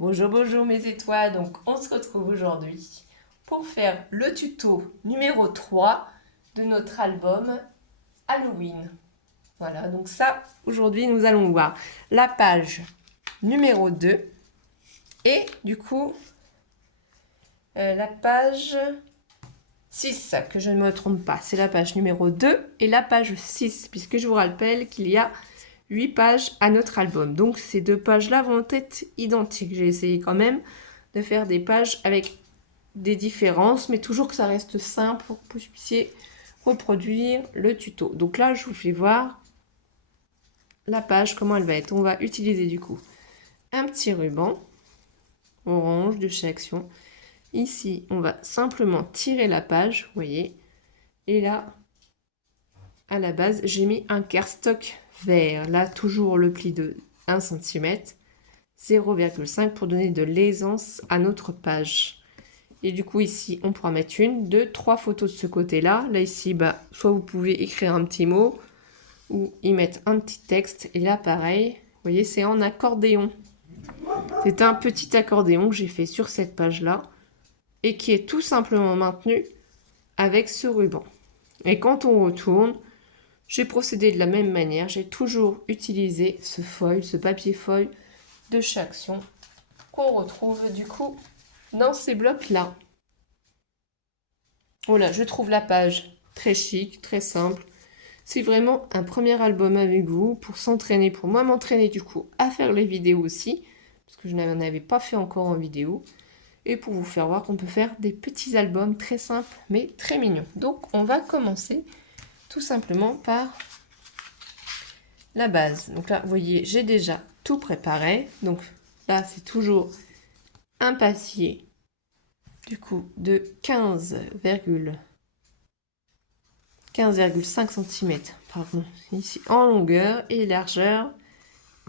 Bonjour, bonjour mes étoiles, donc on se retrouve aujourd'hui pour faire le tuto numéro 3 de notre album Halloween. Voilà, donc ça, aujourd'hui nous allons voir la page numéro 2 et du coup la page 6, que je ne me trompe pas, c'est la page numéro 2 et la page 6, puisque je vous rappelle qu'il y a 8 pages à notre album. Donc ces deux pages-là vont être identiques. J'ai essayé quand même de faire des pages avec des différences, mais toujours que ça reste simple pour que vous puissiez reproduire le tuto. Donc là, je vous fais voir la page, comment elle va être. On va utiliser du coup un petit ruban orange de chez Action. Ici, on va simplement tirer la page, vous voyez. Et là, à la base, j'ai mis un cardstock vert. Là, toujours le pli de 1 cm, 0,5 pour donner de l'aisance à notre page. Et du coup, ici, on pourra mettre 1, 2, 3 photos de ce côté-là. Là, ici, soit vous pouvez écrire un petit mot ou y mettre un petit texte. Et là, pareil, vous voyez, c'est en accordéon. C'est un petit accordéon que j'ai fait sur cette page-là et qui est tout simplement maintenu avec ce ruban. Et quand on retourne, j'ai procédé de la même manière. J'ai toujours utilisé ce papier feuille de chez Action qu'on retrouve du coup dans ces blocs-là. Voilà, je trouve la page très chic, très simple. C'est vraiment un premier album avec vous pour s'entraîner, pour moi m'entraîner du coup à faire les vidéos aussi, parce que je n'en avais pas fait encore en vidéo, et pour vous faire voir qu'on peut faire des petits albums très simples mais très mignons. Donc on va commencer tout simplement par la base. Donc là, vous voyez, j'ai déjà tout préparé. Donc là, c'est toujours un papier du coup de 15,5 cm, pardon, ici en longueur et largeur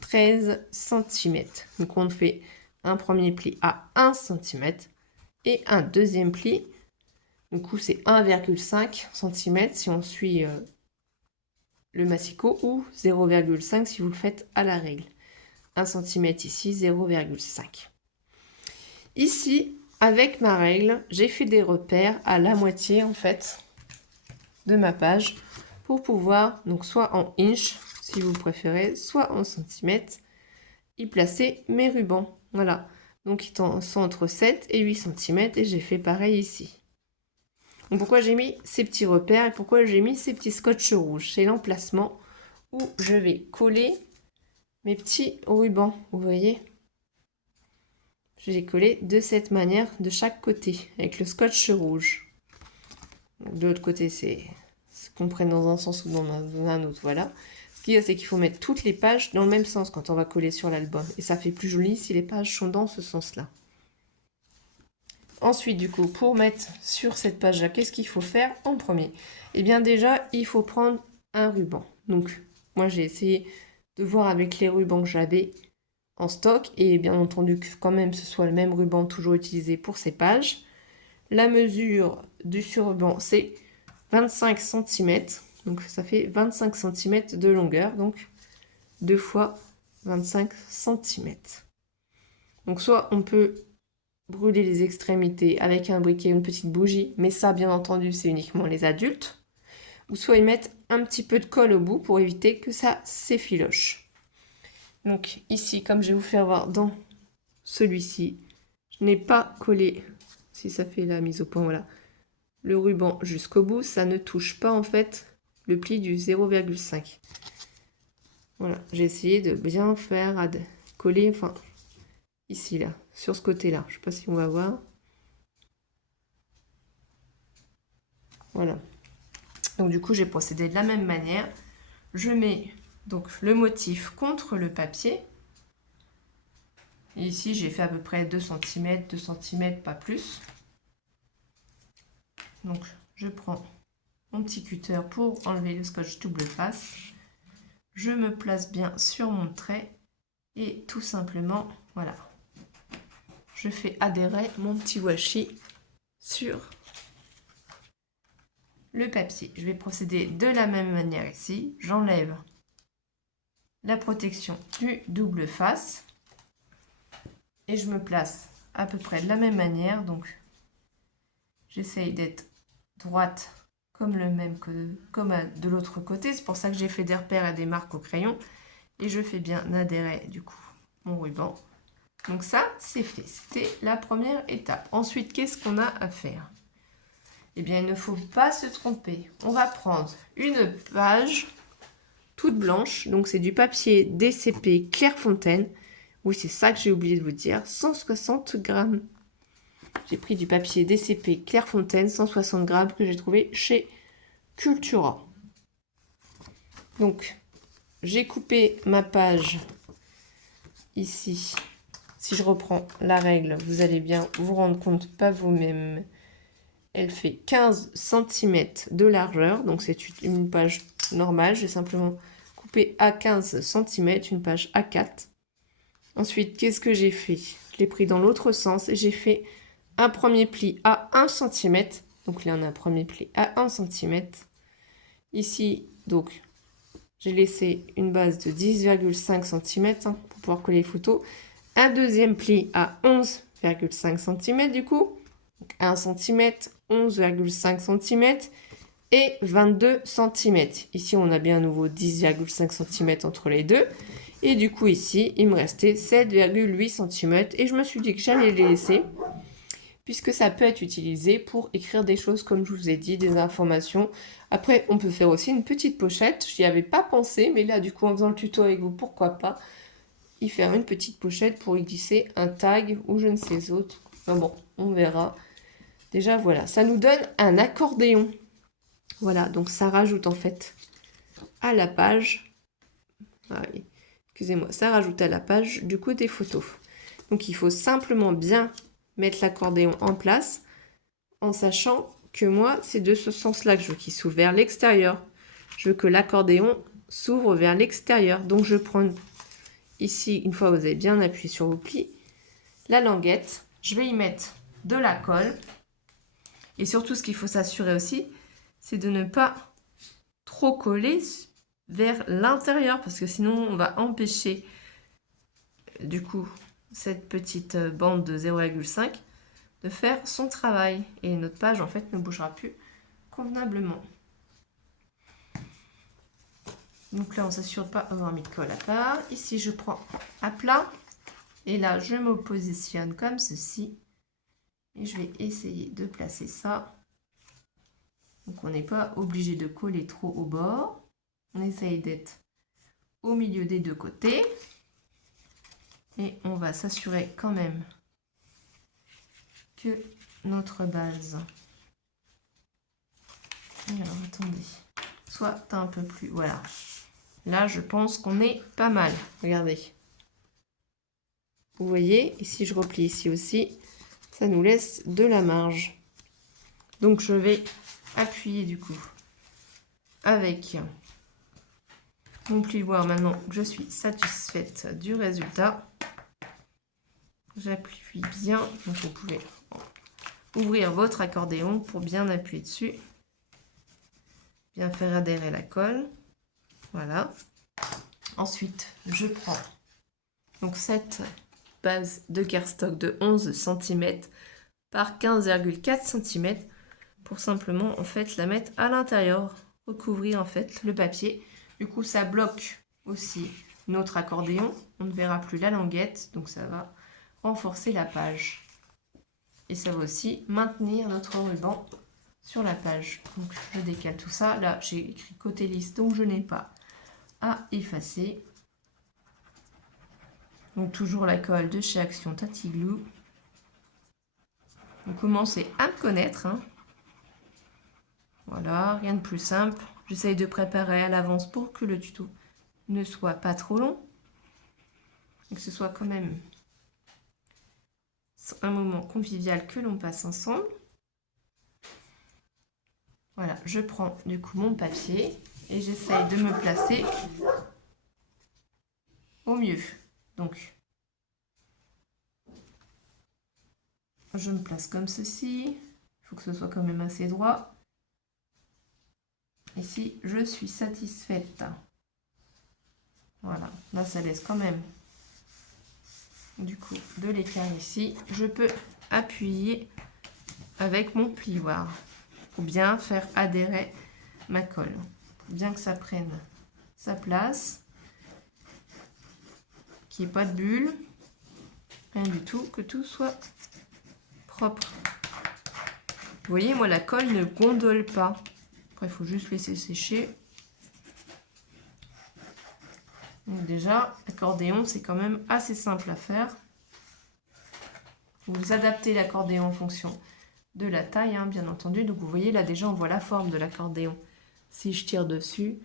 13 cm. Donc on fait un premier pli à 1 cm et un deuxième pli. Du coup c'est 1,5 cm si on suit le massicot ou 0,5 si vous le faites à la règle. 1 cm ici, 0,5. Ici, avec ma règle, j'ai fait des repères à la moitié en fait de ma page pour pouvoir, donc soit en inch si vous préférez, soit en centimètres, y placer mes rubans. Voilà, donc ils sont entre 7 et 8 cm et j'ai fait pareil ici. Donc pourquoi j'ai mis ces petits repères et pourquoi j'ai mis ces petits scotch rouges? C'est l'emplacement où je vais coller mes petits rubans, vous voyez. Je les collé de cette manière de chaque côté avec le scotch rouge. De l'autre côté, c'est qu'on prenne dans un sens ou dans un autre, voilà. Ce qu'il y a, c'est qu'il faut mettre toutes les pages dans le même sens quand on va coller sur l'album. Et ça fait plus joli si les pages sont dans ce sens-là. Ensuite, du coup, pour mettre sur cette page-là, qu'est-ce qu'il faut faire en premier? Eh bien déjà, il faut prendre un ruban. Donc, moi, j'ai essayé de voir avec les rubans que j'avais en stock et bien entendu que quand même ce soit le même ruban toujours utilisé pour ces pages. La mesure du surruban, c'est 25 cm. Donc ça fait 25 cm de longueur. Donc 2 fois 25 cm. Donc soit on peut brûler les extrémités avec un briquet ou une petite bougie, mais ça bien entendu c'est uniquement les adultes. Ou soit ils mettent un petit peu de colle au bout pour éviter que ça s'effiloche. Donc ici, comme je vais vous faire voir dans celui-ci, je n'ai pas collé, si ça fait la mise au point, voilà, le ruban jusqu'au bout, ça ne touche pas en fait le pli du 0,5. Voilà, j'ai essayé de bien faire coller, enfin, ici là, sur ce côté-là. Je ne sais pas si on va voir. Voilà. Donc du coup, j'ai procédé de la même manière. Je mets donc le motif contre le papier. Et ici, j'ai fait à peu près 2 cm, 2 cm, pas plus. Donc, je prends mon petit cutter pour enlever le scotch double face. Je me place bien sur mon trait et tout simplement, voilà, je fais adhérer mon petit washi sur le papier. Je vais procéder de la même manière ici. J'enlève la protection du double face Et je me place à peu près de la même manière. Donc, j'essaye d'être droite comme de l'autre côté. C'est pour ça que j'ai fait des repères et des marques au crayon. Et je fais bien adhérer du coup mon ruban. Donc ça, c'est fait. C'était la première étape. Ensuite, qu'est-ce qu'on a à faire? Eh bien, il ne faut pas se tromper. On va prendre une page toute blanche. Donc, c'est du papier DCP Clairefontaine. Oui, c'est ça que j'ai oublié de vous dire. 160 grammes. J'ai pris du papier DCP Clairefontaine, 160 grammes, que j'ai trouvé chez Cultura. Donc, j'ai coupé ma page ici. Si je reprends la règle, vous allez bien vous rendre compte, pas vous-même. Elle fait 15 cm de largeur. Donc, c'est une page normale. J'ai simplement coupé à 15 cm, une page A4. Ensuite, qu'est-ce que j'ai fait? Je l'ai pris dans l'autre sens et j'ai fait un premier pli à 1 cm. Donc là, on a un premier pli à 1 cm. Ici, donc, j'ai laissé une base de 10,5 cm pour pouvoir coller les photos. Un deuxième pli à 11,5 cm du coup. Donc 1 cm, 11,5 cm et 22 cm. Ici, on a bien à nouveau 10,5 cm entre les deux. Et du coup, ici, il me restait 7,8 cm. Et je me suis dit que j'allais les laisser, puisque ça peut être utilisé pour écrire des choses, comme je vous ai dit, des informations. Après, on peut faire aussi une petite pochette. Je n'y avais pas pensé, mais là, du coup, en faisant le tuto avec vous, pourquoi pas y faire une petite pochette pour y glisser un tag ou je ne sais autre. Enfin bon, on verra. Déjà, voilà. Ça nous donne un accordéon. Voilà, donc ça rajoute en fait à la page. Allez, excusez-moi, ça rajoute à la page du coup des photos. Donc il faut simplement bien mettre l'accordéon en place en sachant que moi, c'est de ce sens-là que je veux qu'il s'ouvre vers l'extérieur. Je veux que l'accordéon s'ouvre vers l'extérieur. Donc je prends ici, une fois que vous avez bien appuyé sur vos plis, la languette. Je vais y mettre de la colle. Et surtout, ce qu'il faut s'assurer aussi, c'est de ne pas trop coller vers l'intérieur parce que sinon, on va empêcher du coup cette petite bande de 0,5 de faire son travail. Et notre page, en fait, ne bougera plus convenablement. Donc là, on s'assure de ne pas avoir mis de colle à part. Ici, je prends à plat. Et là, je me positionne comme ceci. Et je vais essayer de placer ça. Donc, on n'est pas obligé de coller trop au bord. On essaye d'être au milieu des deux côtés. Et on va s'assurer quand même que notre base... Alors, attendez. Soit un peu plus... Voilà. Là, je pense qu'on est pas mal. Regardez. Vous voyez, et si je replie ici aussi, ça nous laisse de la marge. Donc, je vais appuyer du coup avec mon plioir maintenant que je suis satisfaite du résultat. J'appuie bien. Donc, vous pouvez ouvrir votre accordéon pour bien appuyer dessus. Bien faire adhérer la colle. Voilà. Ensuite, je prends donc cette base de cardstock de 11 cm par 15,4 cm pour simplement en fait la mettre à l'intérieur, recouvrir en fait le papier. Du coup, ça bloque aussi notre accordéon. On ne verra plus la languette, donc ça va renforcer la page. Et ça va aussi maintenir notre ruban sur la page. Donc je décale tout ça. Là, j'ai écrit côté lisse, donc je n'ai pas à effacer. Donc toujours la colle de chez Action Tati Glue. Vous commencez à me connaître. Hein. Voilà, rien de plus simple. J'essaye de préparer à l'avance pour que le tuto ne soit pas trop long. Et que ce soit quand même un moment convivial que l'on passe ensemble. Voilà, je prends du coup mon papier et j'essaye de me placer au mieux. Donc, je me place comme ceci. Il faut que ce soit quand même assez droit. Ici, je suis satisfaite. Voilà, là ça laisse quand même du coup de l'équerre ici, je peux appuyer avec mon plioir pour bien faire adhérer ma colle, pour bien que ça prenne sa place, qu'il n'y ait pas de bulles, rien du tout, que tout soit propre. Vous voyez, moi la colle ne gondole pas. Après, il faut juste laisser sécher. Donc déjà, l'accordéon, c'est quand même assez simple à faire. Vous adaptez l'accordéon en fonction de la taille, hein, bien entendu. Donc vous voyez, là déjà, on voit la forme de l'accordéon. Si je tire dessus.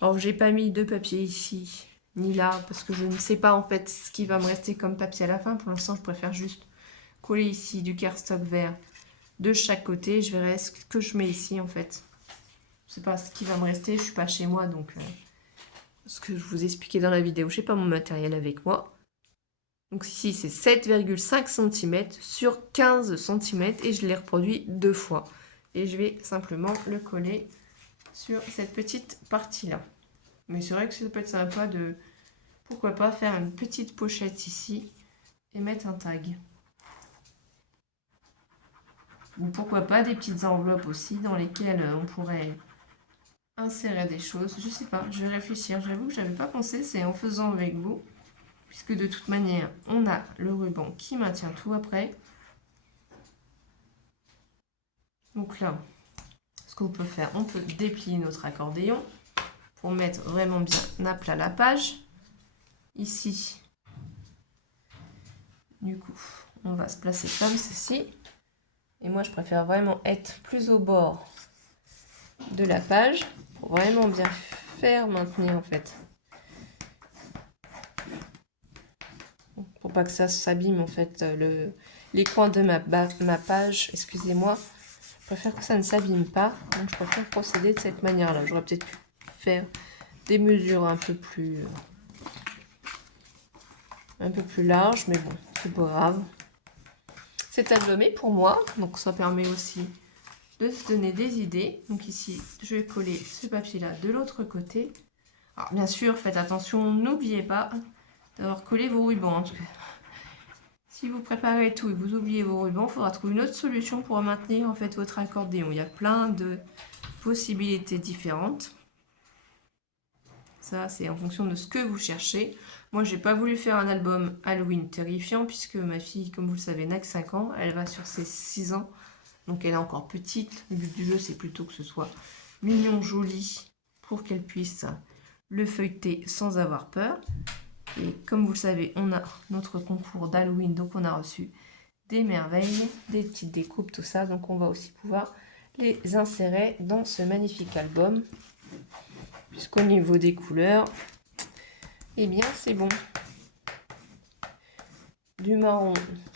Alors, j'ai pas mis de papier ici, ni là, parce que je ne sais pas en fait ce qui va me rester comme papier à la fin. Pour l'instant, je préfère juste coller ici du cardstock vert de chaque côté. Je verrai ce que je mets ici en fait. Je sais pas ce qui va me rester, je suis pas chez moi, donc ce que je vous expliquais dans la vidéo, je n'ai pas mon matériel avec moi. Donc ici, c'est 7,5 cm sur 15 cm et je l'ai reproduit 2 fois. Et je vais simplement le coller sur cette petite partie-là. Mais c'est vrai que ça peut être sympa de, pourquoi pas, faire une petite pochette ici et mettre un tag. Ou pourquoi pas des petites enveloppes aussi dans lesquelles on pourrait insérer des choses. Je sais pas, je vais réfléchir. J'avoue que je n'avais pas pensé, c'est en faisant avec vous. Puisque de toute manière, on a le ruban qui maintient tout après. Donc là, ce qu'on peut faire, on peut déplier notre accordéon pour mettre vraiment bien à plat la page. Ici, du coup, on va se placer comme ceci. Et moi, je préfère vraiment être plus au bord de la page pour vraiment bien faire maintenir en fait. Pour pas que ça s'abîme en fait les coins de ma page, excusez-moi. Je préfère que ça ne s'abîme pas, donc je préfère procéder de cette manière-là. J'aurais peut-être pu faire des mesures un peu plus larges, mais bon, c'est pas grave. C'est albumé pour moi, donc ça permet aussi de se donner des idées. Donc ici, je vais coller ce papier-là de l'autre côté. Alors bien sûr, faites attention, n'oubliez pas d'avoir collé vos rubans, hein, parce que si vous préparez tout et vous oubliez vos rubans, il faudra trouver une autre solution pour maintenir en fait votre accordéon. Il y a plein de possibilités différentes. Ça, c'est en fonction de ce que vous cherchez. Moi, j'ai pas voulu faire un album Halloween terrifiant puisque ma fille, comme vous le savez, n'a que 5 ans. Elle va sur ses 6 ans. Donc, elle est encore petite. Le but du jeu, c'est plutôt que ce soit mignon, joli pour qu'elle puisse le feuilleter sans avoir peur. Et comme vous le savez, on a notre concours d'Halloween. Donc, on a reçu des merveilles, des petites découpes, tout ça. Donc, on va aussi pouvoir les insérer dans ce magnifique album. Puisqu'au niveau des couleurs, eh bien c'est bon. Du marron,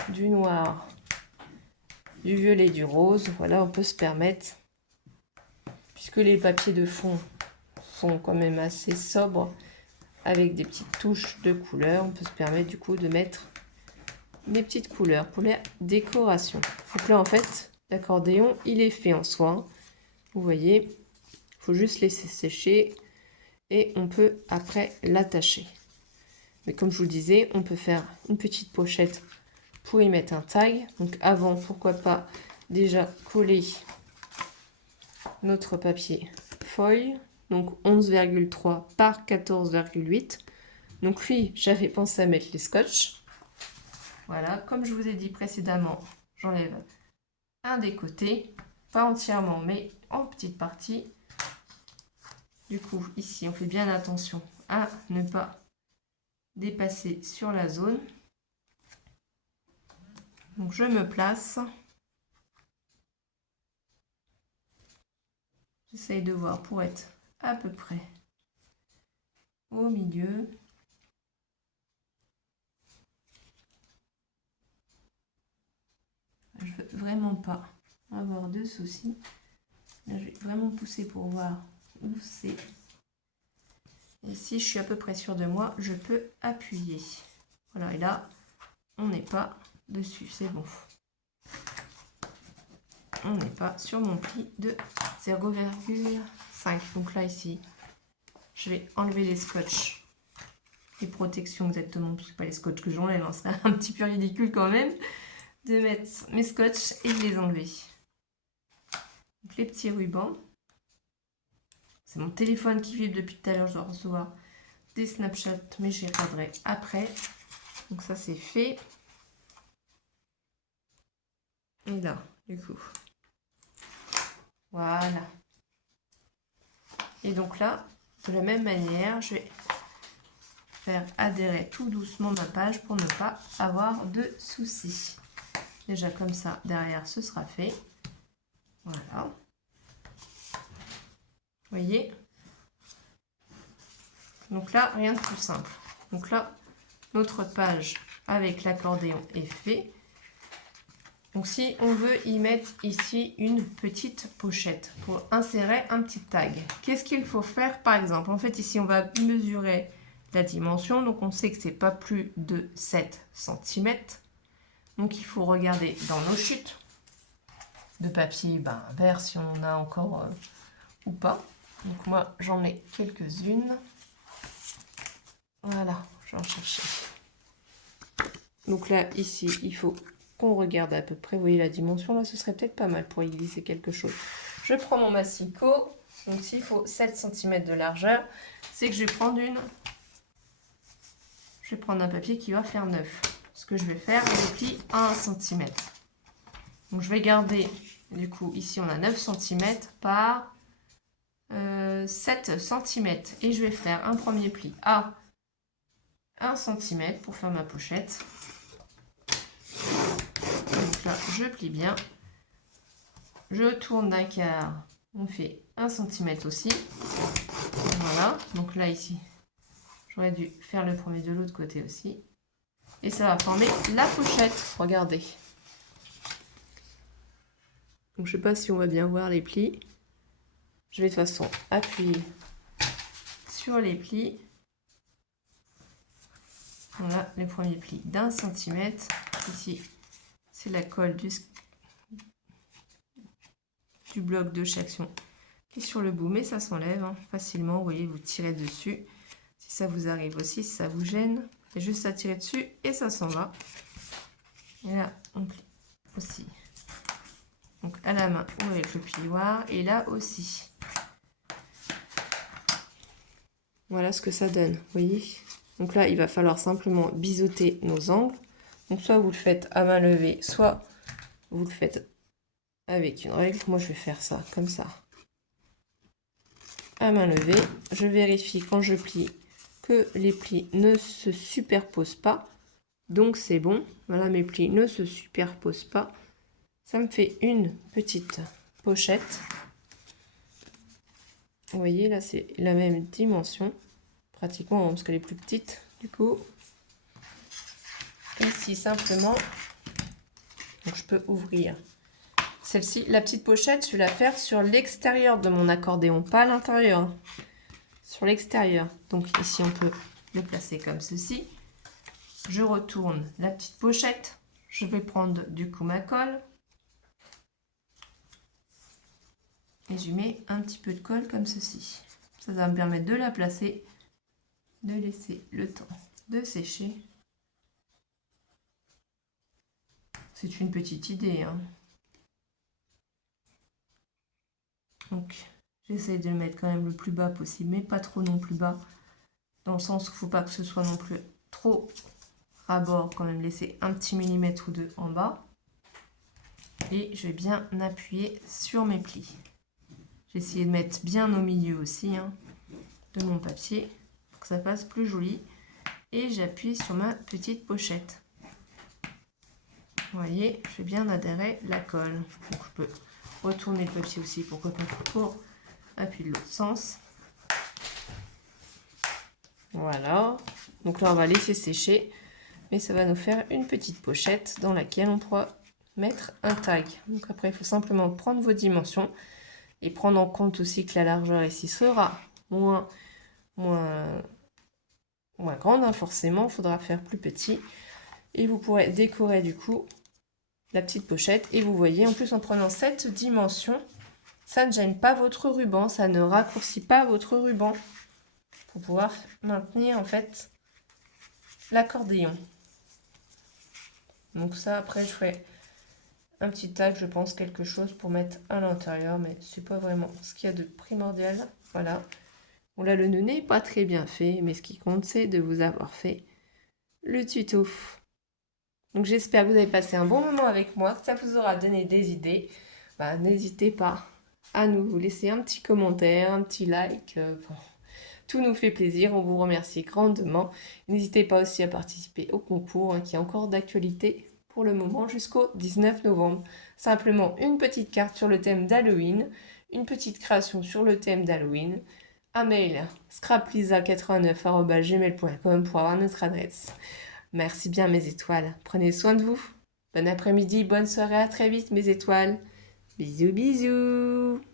du noir, du violet, du rose. Voilà, on peut se permettre. Puisque les papiers de fond sont quand même assez sobres, avec des petites touches de couleurs, on peut se permettre du coup de mettre des petites couleurs pour la décoration. Donc là en fait, l'accordéon, il est fait en soie. Vous voyez, il faut juste laisser sécher. Et on peut après l'attacher. Mais comme je vous le disais, on peut faire une petite pochette pour y mettre un tag. Donc avant, pourquoi pas déjà coller notre papier foil. Donc 11,3 par 14,8. Donc lui, j'avais pensé à mettre les scotch. Voilà, comme je vous ai dit précédemment, j'enlève un des côtés. Pas entièrement, mais en petite partie. Du coup, ici, on fait bien attention à ne pas dépasser sur la zone. Donc, je me place. J'essaye de voir pour être à peu près au milieu. Je veux vraiment pas avoir de soucis. Là, je vais vraiment pousser pour voir où c'est. Et si je suis à peu près sûre de moi, je peux appuyer. Voilà, et là, on n'est pas dessus, c'est bon. On n'est pas sur mon pli de 0,5. Donc là, ici, je vais enlever les scotch les protections exactement, parce que pas les scotch que j'enlève, hein, ce serait un petit peu ridicule quand même, de mettre mes scotch et de les enlever. Donc les petits rubans. C'est mon téléphone qui vibre depuis tout à l'heure, je dois recevoir des Snapchat, mais j'y regarderai après. Donc ça c'est fait. Et là, du coup. Voilà. Et donc là, de la même manière, je vais faire adhérer tout doucement ma page pour ne pas avoir de soucis. Déjà comme ça, derrière, ce sera fait. Voilà. Vous voyez? Donc là, rien de plus simple. Donc là, notre page avec l'accordéon est fait. Donc si on veut y mettre ici une petite pochette pour insérer un petit tag, qu'est-ce qu'il faut faire par exemple? En fait ici on va mesurer la dimension, donc on sait que c'est pas plus de 7 cm. Donc il faut regarder dans nos chutes de papier vert si on en a encore ou pas. Donc moi j'en ai quelques-unes. Voilà, je vais en chercher. Donc là ici il faut on regarde à peu près, vous voyez la dimension là, ce serait peut-être pas mal pour y glisser quelque chose. Je prends mon massicot, donc s'il faut 7 cm de largeur, c'est que je vais prendre un papier qui va faire 9. Ce que je vais faire, je plie à 1 cm. Donc je vais garder, du coup ici on a 9 cm par 7 cm et je vais faire un premier pli à 1 cm pour faire ma pochette. Donc là, je plie bien. Je tourne d'un quart. On fait 1 cm aussi. Voilà. Donc là, ici, j'aurais dû faire le premier de l'autre côté aussi. Et ça va former la pochette. Regardez. Donc, je ne sais pas si on va bien voir les plis. Je vais de toute façon appuyer sur les plis. Voilà, les premiers plis d'1 cm. Ici, c'est la colle du bloc de section qui est sur le bout, mais ça s'enlève facilement. Vous voyez, vous tirez dessus. Si ça vous arrive aussi, si ça vous gêne, c'est juste à tirer dessus et ça s'en va. Et là, on plie aussi. Donc à la main ou avec le plioir. Et là aussi. Voilà ce que ça donne, vous voyez. Donc là, il va falloir simplement biseauter nos angles. Donc soit vous le faites à main levée, soit vous le faites avec une règle. Moi, je vais faire ça comme ça. À main levée, je vérifie quand je plie que les plis ne se superposent pas. Donc c'est bon. Voilà, mes plis ne se superposent pas. Ça me fait une petite pochette. Vous voyez, là, c'est la même dimension. Pratiquement, parce qu'elle est plus petite, du coup. Ici, simplement, donc je peux ouvrir. Celle-ci, la petite pochette, je vais la faire sur l'extérieur de mon accordéon, pas à l'intérieur. Sur l'extérieur. Donc ici, on peut le placer comme ceci. Je retourne la petite pochette. Je vais prendre du coup ma colle. Et je mets un petit peu de colle comme ceci. Ça va me permettre de la placer, de laisser le temps de sécher. C'est une petite idée, hein. Donc, j'essaie de le mettre quand même le plus bas possible, mais pas trop non plus bas. Dans le sens où il ne faut pas que ce soit non plus trop ras bord, quand même laisser un petit millimètre ou deux en bas. Et je vais bien appuyer sur mes plis. J'ai essayé de mettre bien au milieu aussi de mon papier pour que ça fasse plus joli. Et j'appuie sur ma petite pochette. Vous voyez, je vais bien adhérer la colle. Donc je peux retourner le papier aussi, pourquoi pas, pour appuyer de l'autre sens. Voilà. Donc là, on va laisser sécher. Mais ça va nous faire une petite pochette dans laquelle on pourra mettre un tag. Donc après, il faut simplement prendre vos dimensions et prendre en compte aussi que la largeur ici sera moins grande. Forcément, il faudra faire plus petit. Et vous pourrez décorer du coup la petite pochette. Et vous voyez, en plus en prenant cette dimension, ça ne gêne pas votre ruban, ça ne raccourcit pas votre ruban pour pouvoir maintenir en fait l'accordéon. Donc ça, après, je ferai un petit tag, je pense, quelque chose pour mettre à l'intérieur, mais c'est pas vraiment ce qu'il y a de primordial. Voilà. Bon, là, le nœud n'est pas très bien fait, mais ce qui compte, c'est de vous avoir fait le tuto. Donc j'espère que vous avez passé un bon moment avec moi, que ça vous aura donné des idées. Bah, n'hésitez pas à nous laisser un petit commentaire, un petit like. Bon, tout nous fait plaisir, on vous remercie grandement. N'hésitez pas aussi à participer au concours qui est encore d'actualité pour le moment jusqu'au 19 novembre. Simplement une petite carte sur le thème d'Halloween, une petite création sur le thème d'Halloween, un mail scraplisa89@gmail.com pour avoir notre adresse. Merci bien mes étoiles, prenez soin de vous. Bon après-midi, bonne soirée, à très vite mes étoiles. Bisous bisous.